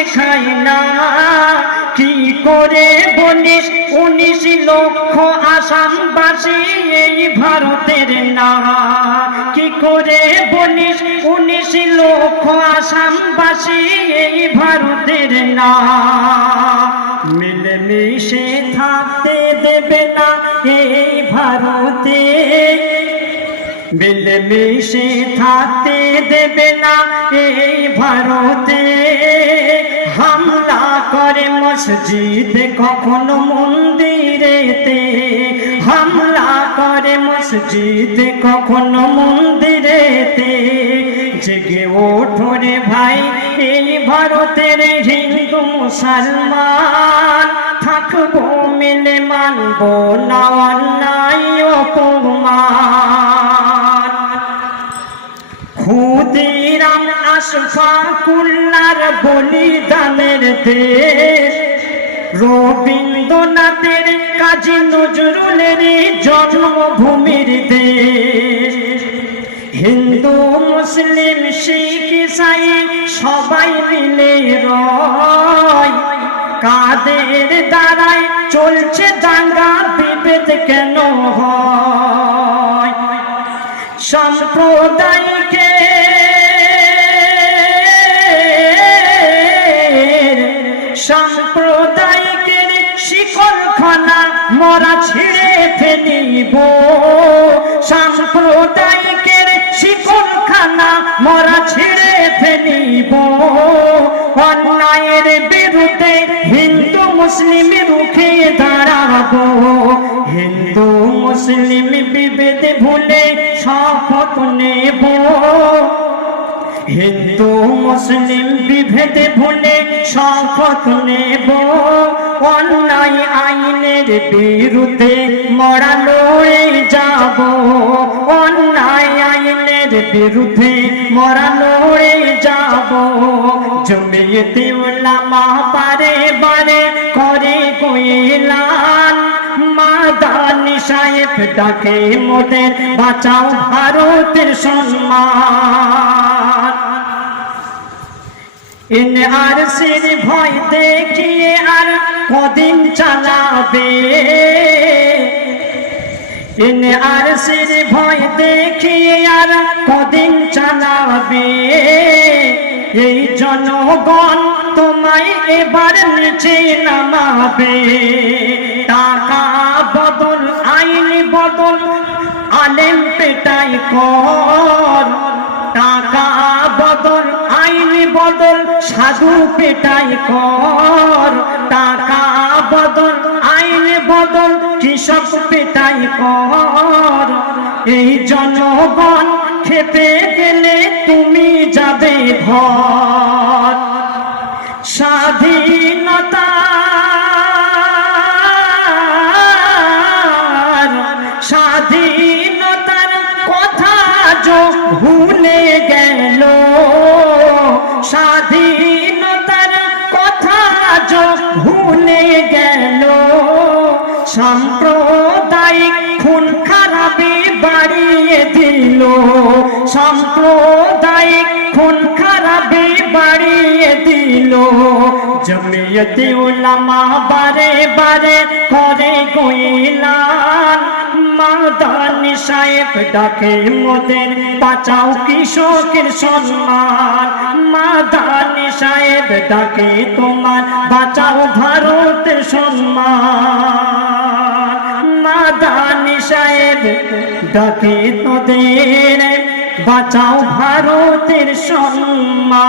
শেখায় না। কি করে বলিস 19 লক্ষ আসামবাসী এই ভারতের না? কি করে বলিস 19 লক্ষ আসামবাসী এই ভারতের না? মিলেমিশে থাকতে দেবে না এই ভারতে, মিলেমিশে থাকতে দেবে না এই ভারতে। হামলা করে মসজিদে কখনো মন্দিরেতে, হামলা করে মসজিদে কখনো মন্দিরেতে। জেগে ওঠো রে ভাই এই ভারতের হিন্দু মুসলমান, থাকবো মিলে মানবো না অন্যায় অপমান। ক্ষুদিরাম আশফাকুল্লাহর বলিদানের দেশ, রবীন্দ্রনাথের কাজী নজরুলের জন্মভূমির দেশ। হিন্দু মুসলিম শিখ ইসাই সবাই মিলে রয়, কাদের দ্বারাই চলছে দাঙ্গা বিভেদ কেন হয়? সাম্প্রদায়িকের শিকলখানা মরা ছিঁড়ে ফেলিব, সাম্প্রদায়িকের শিকলখানা মরা ছিঁড়ে ফেলিব। অন্যায়ের বিরুদ্ধে হিন্দু মুসলিম রুখে দাঁড়াবো, হিন্দু মুসলিম বিভেদ ভুলে শপথ নেব, হিন্দু মুসলিম বিভেদ ভুলে শপথ নেব। অন্যায় আইনের বিরুদ্ধে মরা লড়ে যাব, অন্যায় আইনের বিরুদ্ধে মরা লড়ে যাব। জমিয়তে উলামা বারে বারে করে কইলান, মাদানি সাহেব ডাকে মোদের বাঁচাও ভারতের সম্মান। এনআরসির ভয় দেখিয়ে আর কদিন চালাবে, এনআরসির ভয় দেখিয়ে আর কদিন চালাবে। এই জনগণ তোমায় এবার নিচে নামাবে। টাকা বদল আইন বদল আলেম পেটাই কর, টাকা বদল আইন বদল সাধু পেটাই কর। টাকা বদল আইন বদল কৃষক পেটাই কর। এই জনগণ খেপে গেলে তুমি যাবে ঘর। স্বাধীনতার কথা যো ভুলে গেল, স্বাধীনতার কথা যো ভুলে গেল। সাম্প্রদায়িক খুন খারাপি বাড়িয়ে দিল, সাম্প্রদায়িক খুন খারাপি বাড়িয়ে দিল। জমিয়তে উলামা বারে বারে করে কইলান, মাদানি সাহেব ডাকে মোদের বাঁচাও কৃষকের সম্মান। মাদানি সাহেব ডাকে তোমার বাঁচাও ভারতের সম্মান। মাদানি সাহেব ডাকে তোদের বাঁচাও ভারতের সম্মান।